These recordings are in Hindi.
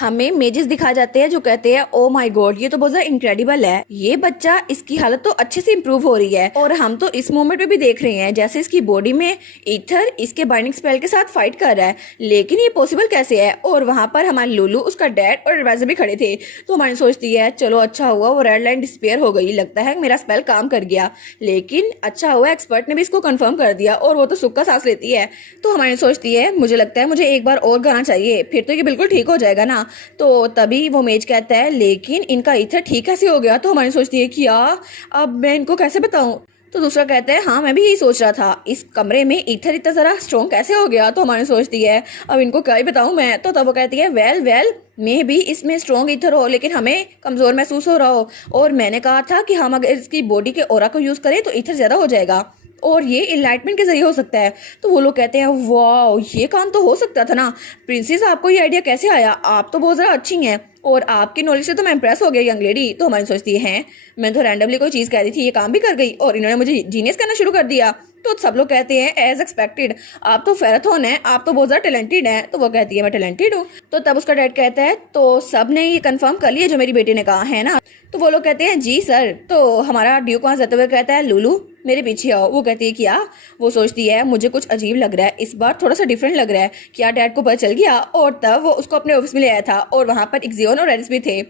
हमें मेजेस दिखा जाते हैं जो कहते हैं ओ माय गॉड, ये तो बहुत ज्यादा इनक्रेडिबल है, ये बच्चा, इसकी हालत तो अच्छे से इम्प्रूव हो रही है। और हम तो इस मोमेंट में भी देख रहे हैं जैसे इसकी बॉडी में ईथर इसके बाइंडिंग स्पेल के साथ फाइट कर रहा है, लेकिन ये पॉसिबल कैसे है। और वहां पर हमारे लुलू, उसका डैड और एडवाइजर भी खड़े थे। तो हमारी सोचती है चलो अच्छा हुआ वो रेड लाइन डिस्पेयर हो गई, लगता है मेरा स्पेल काम कर गया। लेकिन अच्छा हुआ एक्सपर्ट ने भी इसको कंफर्म कर दिया और वो तो सुक्का सांस लेती है। तो हमारी सोचती है मुझे लगता है मुझे एक बार और गाना चाहिए, फिर तो ये बिल्कुल ठीक हो जाएगा ना। तो तभी वो मेज कहता है लेकिन इनका ईथर ठीक कैसे हो गया। तो हमारी सोचती है कि यार अब मैं इनको कैसे बताऊं। तो दूसरा कहता है हाँ मैं भी यही सोच रहा था, इस कमरे में ईथर इतना जरा स्ट्रॉन्ग कैसे हो गया। तो हमारी सोचती है अब इनको क्या ही बताऊं मैं। तो तब वो कहती है वेल वेल मे भी इसमें स्ट्रॉन्ग ईथर हो लेकिन हमें कमजोर महसूस हो रहा हो, और मैंने कहा था कि हम अगर इसकी बॉडी के ऑरा को यूज करें तो ईथर ज्यादा हो जाएगा और ये इनलाइटमेंट के जरिए हो सकता है। तो वो लोग कहते हैं वाह ये काम तो हो सकता था ना प्रिंसेस, आपको ये आइडिया कैसे आया, आप तो बहुत ज़्यादा अच्छी हैं और आपकी नॉलेज से तो मैं इंप्रेस हो गया यंग लेडी। तो हमारी सोचती है मैं तो रैंडमली कोई चीज़ कह रही थी, ये काम भी कर गई और इन्होंने मुझे जीनियस कहना शुरू कर दिया। तो सब लोग कहते हैं एज एक्सपेक्टेड, आप तो फेराथन है, आप तो बहुत ज़्यादा टैलेंटेड हैं। तो वो कहती है मैं टैलेंटेड हूँ। तो तब उसका डैड कहता है तो सब ने ये कंफर्म कर लिया जो मेरी बेटी ने कहा है ना। तो वो लोग कहते हैं जी सर। तो हमारा ड्यूक वहाँ जाते हुए कहता है लुलू मेरे पीछे आओ। वो कहती है क्या, वो सोचती है मुझे कुछ अजीब लग रहा है, इस बार थोड़ा सा डिफरेंट लग रहा है, क्या डैड को पता चल गया। और तब वो उसको अपने ऑफिस में ले आया था और वहाँ पर इक्जियोन और एरिस भी थे।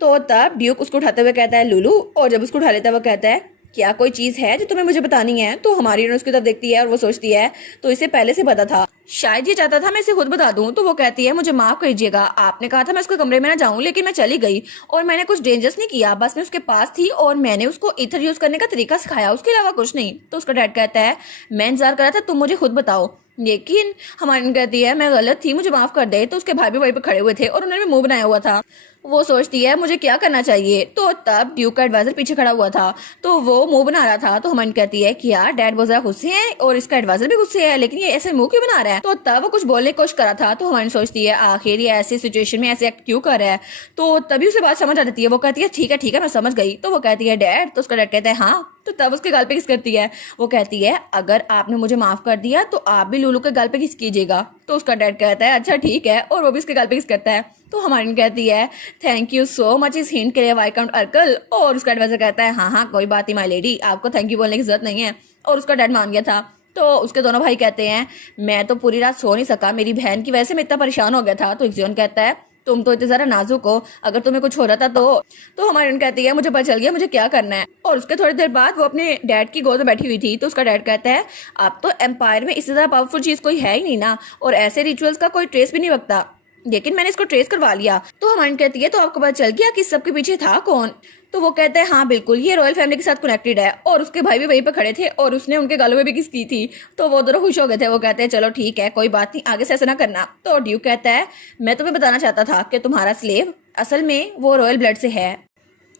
तो तब ड्यूक उसको उठाते हुए कहता है लुलू, और जब उसको उठा लेता है वो कहता है क्या कोई चीज है जो तुम्हें मुझे बतानी है। तो हमारी उसकी तरफ देखती है और वो सोचती है तो इसे पहले से पता था, शायद ये चाहता था मैं इसे खुद बता दूं। तो वो कहती है मुझे माफ कीजिएगा, आपने कहा था मैं उसके कमरे में ना जाऊं लेकिन मैं चली गई और मैंने कुछ डेंजरस नहीं किया, बस मैं उसके पास थी और मैंने उसको ईथर यूज करने का तरीका सिखाया, उसके अलावा कुछ नहीं। तो उसका डैड कहता है मैं इंतजार कर रहा था तुम मुझे खुद बताओ, लेकिन हमारी कहती है मैं गलत थी मुझे माफ कर दे। तो उसके भाई भी वहीं पर खड़े हुए थे और उन्होंने भी मुंह बनाया हुआ था। वो सोचती है मुझे क्या करना चाहिए। तो तब ड्यूक का एडवाइजर पीछे खड़ा हुआ था तो वो मुंह बना रहा था। तो हमारी कहती है कि यार डैड बहुत ज्यादा गुस्से है और इसका एडवाइजर भी गुस्से है, लेकिन ये ऐसे मुंह क्यों बना रहा है। तो तब वो कुछ बोलने की कोशिश करा था। तो हमारी सोचती है आखिर ये ऐसी सिचुएशन में ऐसे एक्ट क्यों कर रहा है। तो तभी उसे बात समझ आ जाती है, वो कहती है ठीक है मैं समझ गई। तो वो कहती है डैड। तो उसका डैड कहता है हाँ। तो तब उसके गाल पे किस करती है, वो कहती है अगर आपने मुझे माफ कर दिया तो आप भी लुलू के गाल पे किस कीजिएगा। तो उसका डैड कहता है अच्छा ठीक है, और वो भी उसके गाल पे किस करता है। तो हमारी कहती है थैंक यू सो मच इस हिंट के लिए वाइकाउंट अर्कल। और उसका एडवाइजर कहता है हाँ कोई बात नहीं माय लेडी, आपको थैंक यू बोलने की जरूरत नहीं है। और उसका डैड मान गया था। तो उसके दोनों भाई कहते हैं मैं तो पूरी रात सो नहीं सका, मेरी बहन की वजह से मैं इतना परेशान हो गया था। तो इक्जियोन कहता है तुम तो इतने जरा नाजुक हो, अगर तुम्हें कुछ हो रहा था तो हमारी कहती है मुझे पता चल गया मुझे क्या करना है। और उसके थोड़ी देर बाद वो अपने डैड की गोद में बैठी हुई थी। तो उसका डैड कहता है अब तो एम्पायर में इससे ज्यादा पावरफुल चीज कोई है ही नहीं ना, और ऐसे रिचुअल्स का कोई ट्रेस भी नहीं रखता, लेकिन मैंने इसको ट्रेस करवा लिया। तो हमारी कहती है तो आपको पता चल गया कि सबके पीछे था कौन। तो वो कहता है हाँ बिल्कुल ये रॉयल फैमिली के साथ कनेक्टेड है, और उसके भाई भी वहीं पे खड़े थे और उसने उनके गालों में भी किस की थी। तो वो दोनों खुश हो गए थे। वो कहते हैं चलो ठीक है कोई बात नहीं, आगे से ऐसा ना करना। तो ड्यूक कहता है मैं तुम्हें बताना चाहता था कि तुम्हारा स्लेव असल में वो रॉयल ब्लड से है।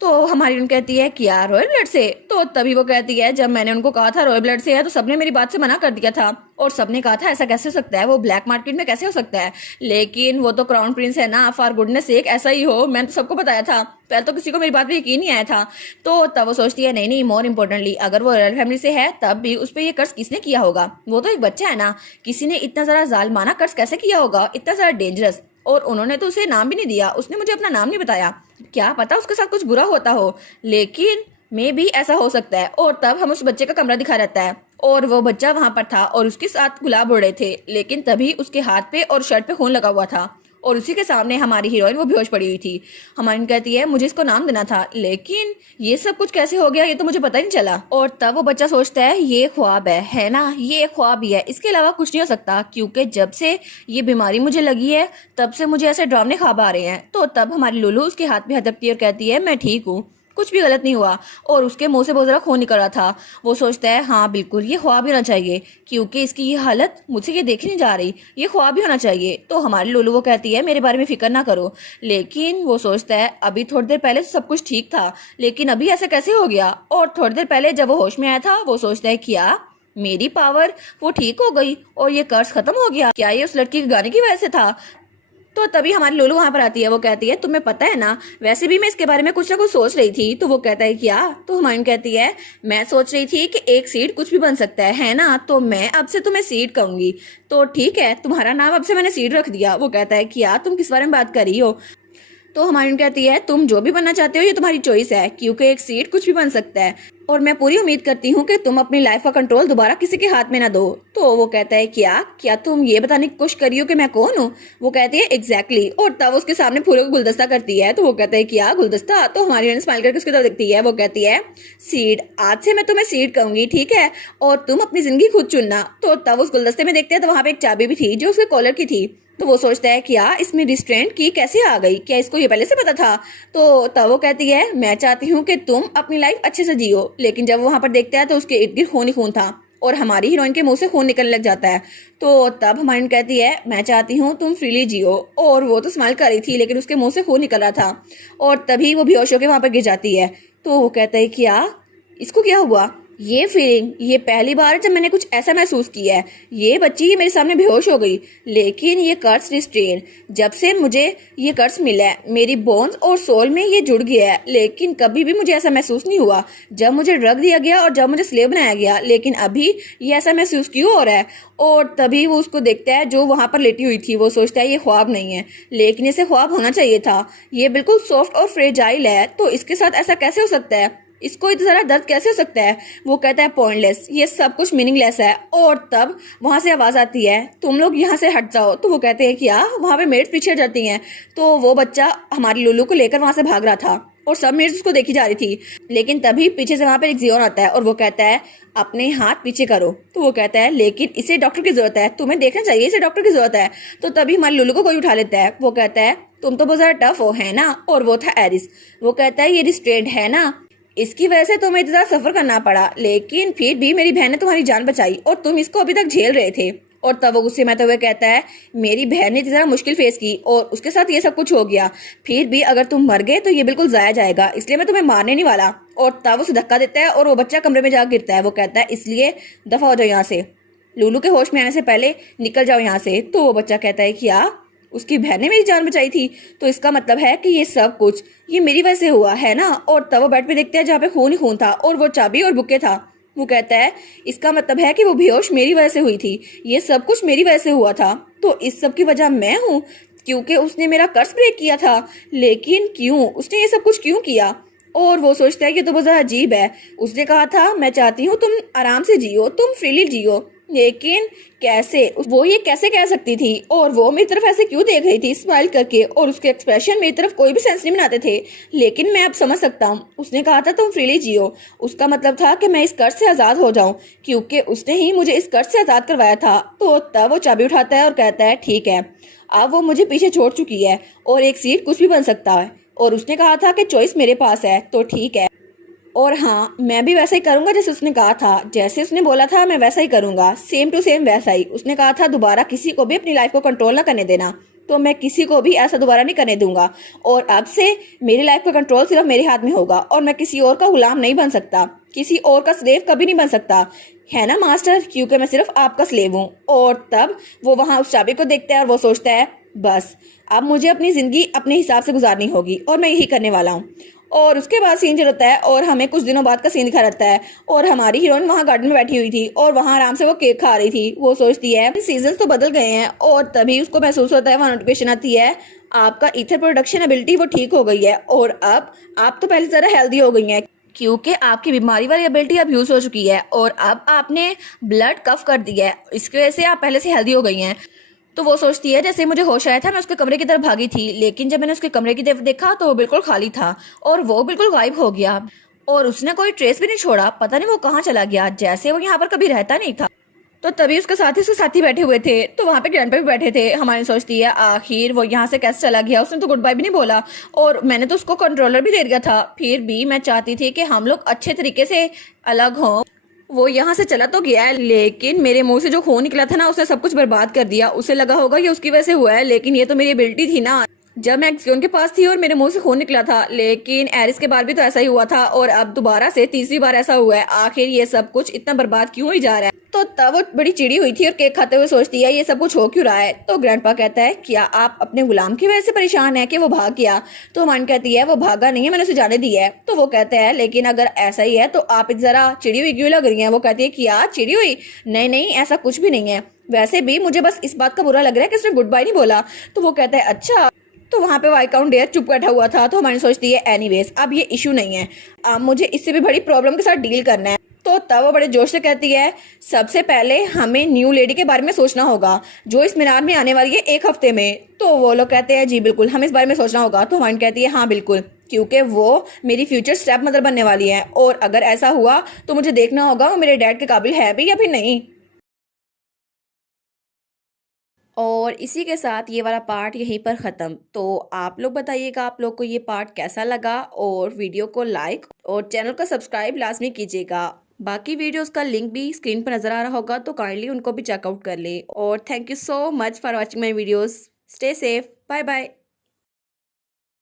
तो हमारी उन कहती है क्या रॉयल ब्लड से। तो तभी वो कहती है जब मैंने उनको कहा था रॉयल ब्लड से है तो सबने मेरी बात से मना कर दिया था और सबने कहा था ऐसा कैसे हो सकता है, वो ब्लैक मार्केट में कैसे हो सकता है, लेकिन वो तो क्राउन प्रिंस है ना, फॉर गुडनेस सेक ऐसा ही हो, मैंने तो सबको बताया था, पहले तो किसी को मेरी बात पे यकीन नहीं आया था। तो तब वो सोचती है नहीं मोर इम्पोर्टेंटली अगर वो रॉयल फैमिली से है तब भी उस पर ये कर्ज किसने किया होगा, वो तो एक बच्चा है ना, किसी ने इतना जरा जालमाना कर्ज कैसे किया होगा, इतना जरा डेंजरस, और उन्होंने तो उसे नाम भी नहीं दिया, उसने मुझे अपना नाम नहीं बताया, क्या पता उसके साथ कुछ बुरा होता हो, लेकिन मे भी ऐसा हो सकता है। और तब हम उस बच्चे का कमरा दिखा रहता है और वो बच्चा वहां पर था और उसके साथ गुलाब उड़ रहे थे, लेकिन तभी उसके हाथ पे और शर्ट पे खून लगा हुआ था और उसी के सामने हमारी हीरोइन वो बेहोश पड़ी हुई थी। हमारी कहती है मुझे इसको नाम देना था, लेकिन ये सब कुछ कैसे हो गया ये तो मुझे पता ही नहीं चला। और तब वो बच्चा सोचता है ये ख्वाब है ना, ये ख्वाब ही है, इसके अलावा कुछ नहीं हो सकता, क्योंकि जब से ये बीमारी मुझे लगी है तब से मुझे ऐसे डरावने ख्वाब आ रहे हैं। तो तब हमारी लुलू उसके हाथ पे हथकती और कहती है मैं ठीक हूँ, कुछ भी गलत नहीं हुआ, और उसके मुंह से बहुत ज़रा खून निकल रहा था। वो सोचता है हाँ बिल्कुल ये ख्वाब ही होना चाहिए, क्योंकि इसकी ये हालत मुझसे ये देखी नहीं जा रही, ये ख्वाब ही होना चाहिए। तो हमारी लुलू वो कहती है मेरे बारे में फिक्र ना करो, लेकिन वो सोचता है अभी थोड़ी देर पहले तो सब कुछ ठीक था, लेकिन अभी ऐसा कैसे हो गया। और थोड़ी देर पहले जब वो होश में आया था वो सोचता है क्या मेरी पावर वो ठीक हो गई और ये कर्ज खत्म हो गया, क्या ये उस लड़की के गाने की वजह से था। तो तभी हमारी लोलू वहां पर आती है। वो कहती है तुम्हें पता है ना, वैसे भी मैं इसके बारे में कुछ ना कुछ सोच रही थी। तो वो कहता है क्या? तो हुमायूं कहती है मैं सोच रही थी कि एक सीड कुछ भी बन सकता है ना, तो मैं अब से तुम्हें सीड कहूंगी। तो ठीक है, तुम्हारा नाम अब से मैंने सीड रख दिया। वो कहता है क्या तुम किस बारे में बात कर रही हो? तो हुमायूं कहती है तुम जो भी बनना चाहते हो ये तुम्हारी चॉइस है, क्योंकि एक सीड कुछ भी बन सकता है और मैं पूरी उम्मीद करती हूँ कि तुम अपनी लाइफ का कंट्रोल दोबारा किसी के हाथ में ना दो। तो वो कहता है क्या क्या तुम ये बताने की कोशिश करी हो कि मैं कौन हूँ? वो कहती है एग्जैक्टली। और तब उसके सामने फूलों का गुलदस्ता करती है। तो वो कहता है क्या गुलदस्ता? तो हमारी स्माइल करके उसकी तरफ देखती है। वो कहती है सीड, आज से मैं तुम्हें सीड कहूंगी, ठीक है, और तुम अपनी जिंदगी खुद चुनना। तो तब उस गुलदस्ते में देखते हैं तो वहां पे एक चाबी भी थी जो उसके कॉलर की थी। तो वो सोचता है क्या इसमें रिस्ट्रेंट की कैसे आ गई, क्या इसको ये पहले से पता था? तो तब वो कहती है मैं चाहती हूँ कि तुम अपनी लाइफ अच्छे से जियो। लेकिन जब वो वहां पर देखता है तो उसके इर्द गिर्द खून ही खून था और हमारी हीरोइन के मुंह से खून निकलने लग जाता है। तो तब हमारी कहती है मैं चाहती हूँ तुम फ्रीली जियो। और वो तो स्माइल कर रही थी लेकिन उसके मुंह से खून निकल रहा था और तभी वो बेहोश होकर वहां पर गिर जाती है। तो वो कहता है क्या इसको क्या हुआ? ये फीलिंग ये पहली बार जब मैंने कुछ ऐसा महसूस किया है। ये बच्ची मेरे सामने बेहोश हो गई, लेकिन ये कर्स रिस्ट्रेन, जब से मुझे ये कर्स मिला है मेरी बोन्स और सोल में ये जुड़ गया है। लेकिन कभी भी मुझे ऐसा महसूस नहीं हुआ जब मुझे ड्रग दिया गया और जब मुझे स्लेव बनाया गया, लेकिन अभी ये ऐसा महसूस क्यों हो रहा है? और तभी वो उसको देखता है जो वहां पर लेटी हुई थी। वो सोचता है ये ख्वाब नहीं है, लेकिन इसे ख्वाब होना चाहिए था। ये बिल्कुल सॉफ्ट और फ्रेजाइल है, तो इसके साथ ऐसा कैसे हो सकता है? इसको इतना सारा दर्द कैसे हो सकता है? वो कहता है पॉइंटलेस, ये सब कुछ मीनिंगलेस है। और तब वहां से आवाज आती है तुम लोग यहाँ से हट जाओ। तो वो कहते हैं क्या? वहां पे मेड्स पीछे जाती हैं। तो वो बच्चा हमारी लुलू को लेकर वहां से भाग रहा था और सब मेड्स उसको देखी जा रही थी। लेकिन तभी पीछे से वहां पर एक जियोन आता है और वो कहता है अपने हाथ पीछे करो। तो वो कहता है लेकिन इसे डॉक्टर की जरूरत है, तुम्हें देखना चाहिए, इसे डॉक्टर की जरूरत है। तो तभी हमारी लुलू को कोई उठा लेता है। वो कहता है तुम तो बहुत ज्यादा टफ हो, है ना? और वो था एरिस। वो कहता है ये रिस्ट्रेंट है ना, इसकी वजह से तुम्हें इतना सफर करना पड़ा, लेकिन फिर भी मेरी बहन ने तुम्हारी जान बचाई और तुम इसको अभी तक झेल रहे थे। और तब वो गुस्से में तो हुए कहता है मेरी बहन ने इतना मुश्किल फेस की और उसके साथ ये सब कुछ हो गया, फिर भी अगर तुम मर गए तो ये बिल्कुल जाया जाएगा, इसलिए मैं तुम्हें मारने नहीं वाला। और तब उसे धक्का देता है और वो बच्चा कमरे में जा गिरता है। वो कहता है इसलिए दफा हो जाओ यहाँ से, लूलू के होश में आने से पहले निकल जाओ यहाँ से। तो वो बच्चा कहता है क्या उसकी बहन ने मेरी जान बचाई थी? तो इसका मतलब है कि ये सब कुछ ये मेरी वजह से हुआ है ना? और तब वो बेड पे देखते हैं जहाँ पे खून ही खून था और वो चाबी और बुके था। वो कहता है इसका मतलब है कि वो बेहोश मेरी वजह से हुई थी, ये सब कुछ मेरी वजह से हुआ था। तो इस सब की वजह मैं हूँ क्योंकि उसने मेरा कर्ज ब्रेक किया था। लेकिन क्यों? उसने ये सब कुछ क्यों किया? और वो सोचता है कि तो बहुत ज्यादा अजीब है। उसने कहा था मैं चाहती हूँ तुम आराम से जियो, तुम फ्रीली जियो, लेकिन कैसे? वो ये कैसे कह सकती थी? और वो मेरी तरफ ऐसे क्यों देख रही थी स्माइल करके? और उसके एक्सप्रेशन मेरी तरफ कोई भी सेंस नहीं बनाते थे। लेकिन मैं अब समझ सकता हूँ, उसने कहा था तुम फ्रीली जियो, उसका मतलब था कि मैं इस कर्ज से आजाद हो जाऊं, क्योंकि उसने ही मुझे इस कर्ज से आजाद करवाया था। तो तब वो चाबी उठाता है और कहता है ठीक है, अब वो मुझे पीछे छोड़ चुकी है और एक सीट कुछ भी बन सकता है। और उसने कहा था कि चॉइस मेरे पास है, तो ठीक है। और हाँ, मैं भी वैसा ही करूंगा जैसे उसने कहा था, जैसे उसने बोला था मैं वैसा ही करूंगा, सेम टू सेम वैसा ही। उसने कहा था दोबारा किसी को भी अपनी लाइफ को कंट्रोल ना करने देना, तो मैं किसी को भी ऐसा दोबारा नहीं करने दूंगा। और अब से मेरी लाइफ का कंट्रोल सिर्फ मेरे हाथ में होगा और मैं किसी और का गुलाम नहीं बन सकता, किसी और का स्लेव कभी नहीं बन सकता, है ना मास्टर? क्योंकि मैं सिर्फ आपका स्लेव हूँ। और तब वो वहां उस चाबी को देखता है और वो सोचता है बस अब मुझे अपनी जिंदगी अपने हिसाब से गुजारनी होगी और मैं यही करने वाला हूँ। और उसके बाद सीन चल होता है और हमें कुछ दिनों बाद का सीन दिखा रहता है और हमारी हीरोइन वहां गार्डन में बैठी हुई थी और वहां आराम से वो केक खा रही थी। वो सोचती है सीजन तो बदल गए हैं और तभी उसको महसूस होता है, वहां नोटिफिकेशन आती है आपका ईथर प्रोडक्शन एबिलिटी वो ठीक हो गई है और अब आप तो पहले तरह हेल्दी हो गई हैं, क्योंकि आपकी बीमारी वाली एबिलिटी अब यूज हो चुकी है और अब आपने ब्लड कफ कर दिया है, इसकी वजह से आप पहले से हेल्दी हो गई हैं। तो वो सोचती है जैसे मुझे होश आया था मैं उसके कमरे की तरफ भागी थी, लेकिन जब मैंने उसके कमरे की तरफ देखा तो वो बिल्कुल खाली था और वो बिल्कुल गायब हो गया और उसने कोई ट्रेस भी नहीं छोड़ा। पता नहीं वो कहाँ चला गया, जैसे वो यहाँ पर कभी रहता नहीं था। तो तभी उसके साथी बैठे हुए थे, तो वहां पे ग्रैंडपा भी बैठे थे। हमारी सोचती है आखिर वो यहाँ से कैसे चला गया, उसने तो गुड बाय भी नहीं बोला और मैंने तो उसको कंट्रोलर भी दे दिया था। फिर भी मैं चाहती थी कि हम लोग अच्छे तरीके से अलग हों। वो यहाँ से चला तो गया है, लेकिन मेरे मुंह से जो खून निकला था ना उसने सब कुछ बर्बाद कर दिया। उसे लगा होगा ये उसकी वजह से हुआ है, लेकिन ये तो मेरी एबिलिटी थी ना। जब मैं एक्सियोन के पास थी और मेरे मुंह से खून निकला था, लेकिन एरिस के बाद भी तो ऐसा ही हुआ था और अब दोबारा से तीसरी बार ऐसा हुआ है। आखिर ये सब कुछ इतना बर्बाद क्यों ही जा रहा है? तो तब वो बड़ी चिड़ी हुई थी और केक खाते हुए सोचती है ये सब कुछ हो क्यों रहा है। तो ग्रैंडपा कहता है क्या आप अपने गुलाम की वजह से परेशान है कि वो भाग गया। तो हरमाइनी कहती है वो भागा नहीं है, मैंने उसे जाने दी है। तो वो कहते हैं लेकिन अगर ऐसा ही है तो आप जरा चिड़ी हुई क्यों लग रही हैं। वो कहती है क्या चिड़ी हुई, नहीं नहीं ऐसा कुछ भी नहीं है, वैसे भी मुझे बस इस बात का बुरा लग रहा है कि उसने गुड बाय नहीं बोला। तो वो कहता है अच्छा। तो वहां पे वाइकाउंट डेयर चुप बैठा हुआ था। तो हमारी सोचती है एनीवेज अब ये इशू नहीं है, अब मुझे इससे भी बड़ी प्रॉब्लम के साथ डील करना है। तो तब वो बड़े जोश से कहती है सबसे पहले हमें न्यू लेडी के बारे में सोचना होगा जो इस मीनार में आने वाली है 1 हफ्ते में। तो वो लोग कहते हैं जी बिल्कुल हमें इस बारे में सोचना होगा। तो हमारी कहती है हाँ बिल्कुल, क्योंकि वो मेरी फ्यूचर स्टेप मदर बनने वाली है और अगर ऐसा हुआ तो मुझे देखना होगा वो मेरे डैड के काबिल है भी या फिर नहीं। और इसी के साथ ये वाला पार्ट यहीं पर ख़त्म। तो आप लोग बताइएगा आप लोग को ये पार्ट कैसा लगा, और वीडियो को लाइक और चैनल को सब्सक्राइब लाजमी कीजिएगा। बाकी वीडियोस का लिंक भी स्क्रीन पर नज़र आ रहा होगा तो काइंडली उनको भी चेकआउट कर लें। और thank you so much for watching my videos. Stay safe, bye bye.